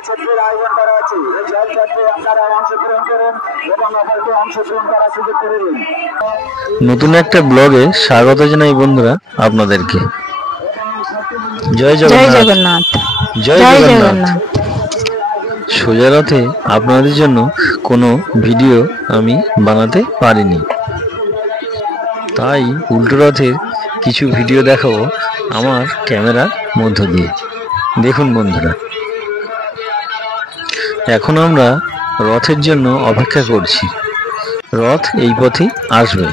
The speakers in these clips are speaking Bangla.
জলছত্রের আয়োজন করা আছে। এই জলছত্রে আপনারা অংশগ্রহণ করুন এবং অপরকে অংশগ্রহণ করার সুযোগ করে দিন। নতুন একটা ব্লগে স্বাগত জানাই বন্ধুরা আপনাদেরকে। জয় জগন্নাথ। জয় জগন্নাথ। সোজা রথে আপনাদের জন্য কোনো ভিডিও আমি বানাতে পারিনি, তাই উল্টো রথের কিছু ভিডিও দেখাবো আমার ক্যামেরার মধ্য দিয়ে। দেখুন বন্ধুরা, এখন আমরা রথের জন্য অপেক্ষা করছি। রথ এই পথেই আসবে।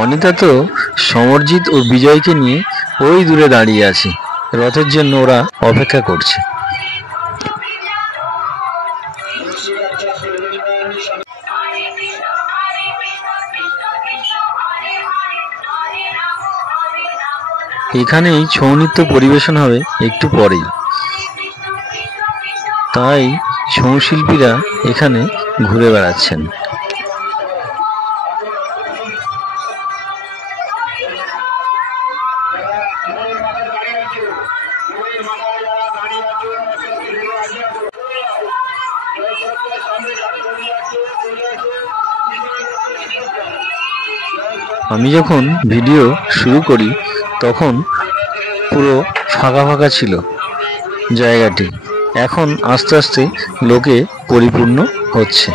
অনিতা তো সমরজিৎ ও বিজয়কে নিয়ে ওই দূরে দাঁড়িয়ে আছে। রথের জন্য ওরা অপেক্ষা করছে। এখানেই ছৌ নৃত্য পরিবেশন হবে একটু পরেই, তাই ছৌ শিল্পীরা এখানে ঘুরে বেড়াচ্ছেন। আমি যখন ভিডিও শুরু করি তখন পুরো ফাঁকা ফাঁকা ছিল জায়গাটি। এখন আস্তে আস্তে লোকে পরিপূর্ণ হচ্ছে।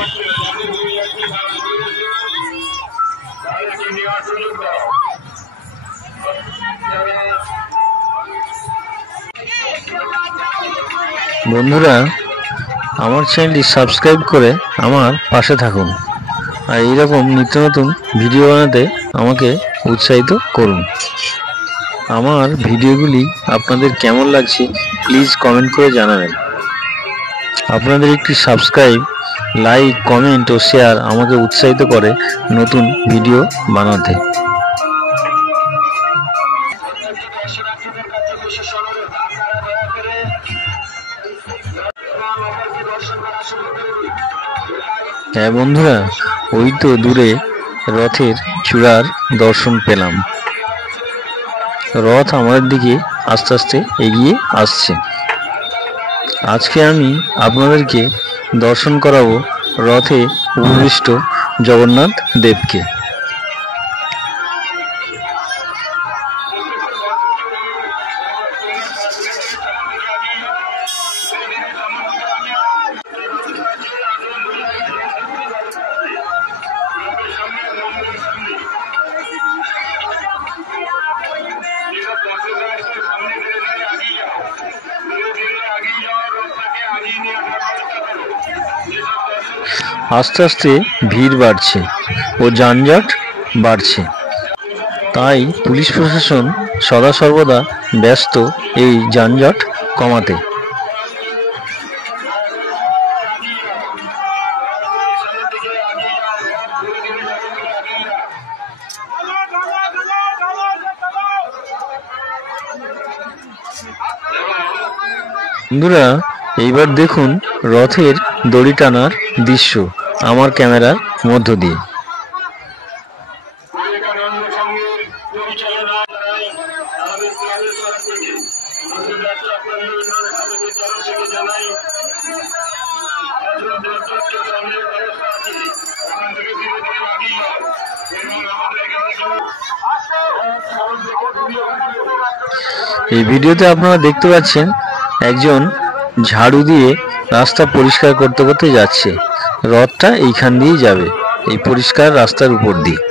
বন্ধুরা, আমার চ্যানেলটি সাবস্ক্রাইব করে আমার পাশে থাকুন আর এইরকম নিত্য নতুন ভিডিও বানাতে আমাকে উৎসাহিত করুন। আমার ভিডিওগুলি আপনাদের কেমন লাগছে প্লিজ কমেন্ট করে জানাবেন। আপনাদের একটি সাবস্ক্রাইব, লাইক, কমেন্ট ও শেয়ার আমাকে উৎসাহিত করে নতুন ভিডিও বানাতে। হ্যাঁ বন্ধুরা, ওই তো দূরে রথের চূড়ার দর্শন পেলাম। রথ আমাদের দিকে আস্তে আস্তে এগিয়ে আসছে। আজকে আমি আপনাদেরকে দর্শন করাবো রথে উপবিষ্ট জগন্নাথ দেবকে। আস্তে আস্তে ভিড় বাড়ছে ও যানজট বাড়ছে, তাই পুলিশ প্রশাসন সদা সর্বদা ব্যস্ত এই যানজট কমাতে। বন্ধুরা, এইবার দেখুন রথের দড়ি টানার দৃশ্য আমার ক্যামেরার মধ্য দিয়ে। এই ভিডিওতে আপনারা দেখতে পাচ্ছেন একজন ঝাড়ু দিয়ে রাস্তা পরিষ্কার করতে করতে যাচ্ছে। রথটা এইখান দিয়েই যাবে, এই পরিষ্কার রাস্তার উপর দিয়ে।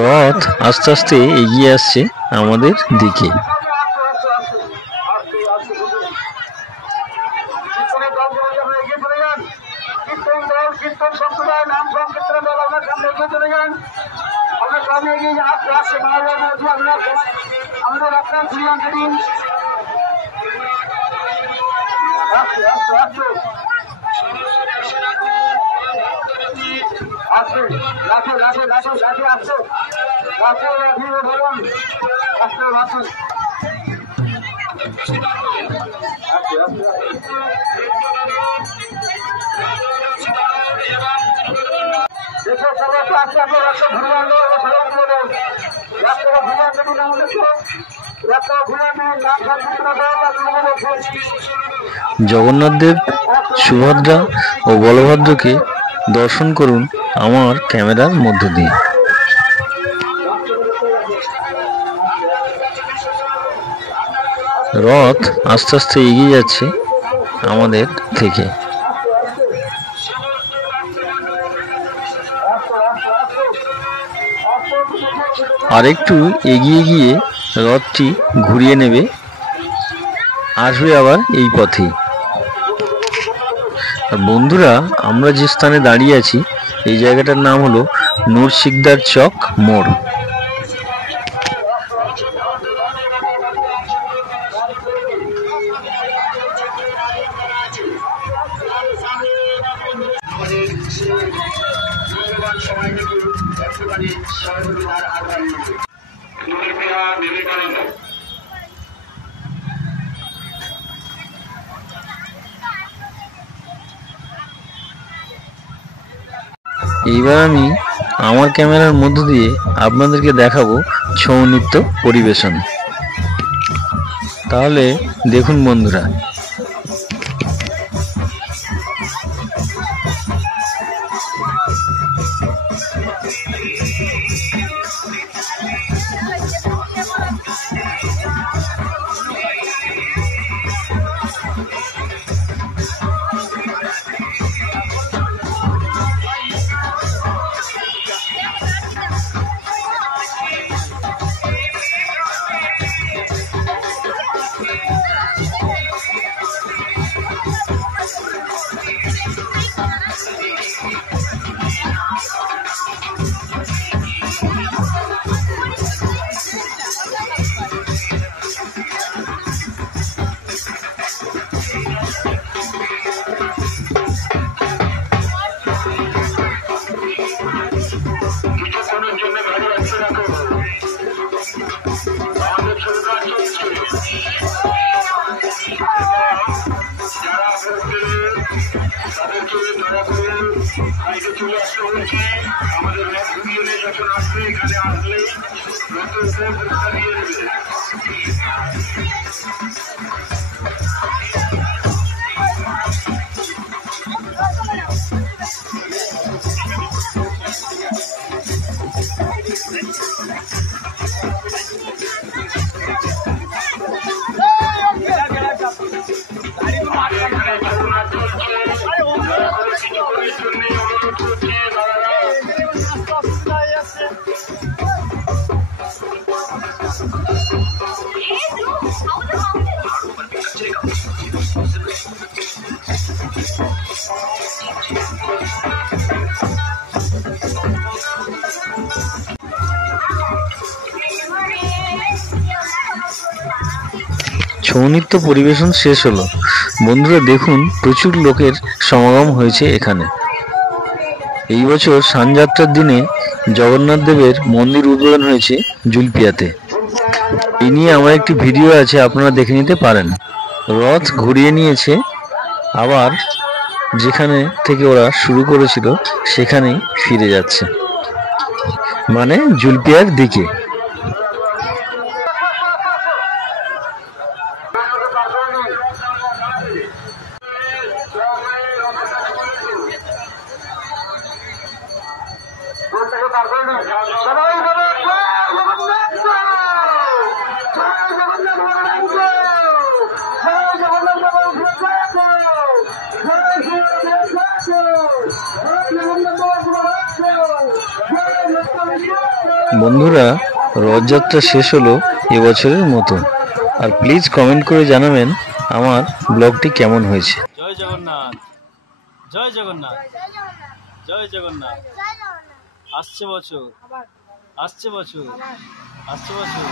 রথ আস্তে আস্তে এগিয়ে আসছে আমাদের দিকে। আসছে লাঠি লাঠি লাঠি লাঠি আসছে লাঠি লাঠি ধরুন আসছে লাঠি দেখো সবাই আস্তে আস্তে রাস্তা ঘুরে আনলো রাস্তাটা ঘুরে আনতে দিন আমাদেরকে রাস্তা ঘুরে আনতে নাম জগন্নাথ দেব, সুভদ্রা ও বলভদ্রকে দর্শন করুন আমার ক্যামেরার মধ্য দিয়ে। রথ আস্তে আস্তে এগিয়ে যাচ্ছে আমাদের থেকে। আরেকটু এগিয়ে গিয়ে রথটি ঘুরিয়ে নেবে, আসবে আবার এই পথেই। আর বন্ধুরা, আমরা যে স্থানে দাঁড়িয়ে আছি এই জায়গাটার নাম হলো নূর শিকদার চক মোড়। এইবার আমি আমার ক্যামেরার মধ্য দিয়ে আপনাদেরকে দেখাবো ছৌ নৃত্য পরিবেশন। তাহলে দেখুন বন্ধুরা। আমাদের রথ ঘুরিয়ে যখন আসবে এখানে আসলে রথের উপর দাঁড়িয়ে নেবে। ছৌ নৃত্য পরিবেশন শেষ হলো। বন্ধুরা দেখুন, প্রচুর লোকের সমাগম হয়েছে এখানে। এই বছর সানযাত্রার দিনে জগন্নাথ দেবের মন্দির উদ্বোধন হয়েছে জুলপিয়াতে। এই নিয়ে আমার একটি ভিডিও আছে, আপনারা দেখে নিতে পারেন। রথ ঘুরিয়ে নিয়েছে, আবার যেখানে থেকে ওরা শুরু করেছিল সেখানেই ফিরে যাচ্ছে, মানে জুলপিয়ার দিকে। বন্ধুরা, রথযাত্রা শেষ হলো এবছরের মতো। আর প্লিজ কমেন্ট করে জানাবেন আমার ব্লগটি কেমন হয়েছে। জয় জগন্নাথ, জয় জগন্নাথ, জয় জগন্নাথ। আসছে বছর, আসছে বছর, আসছে বছর।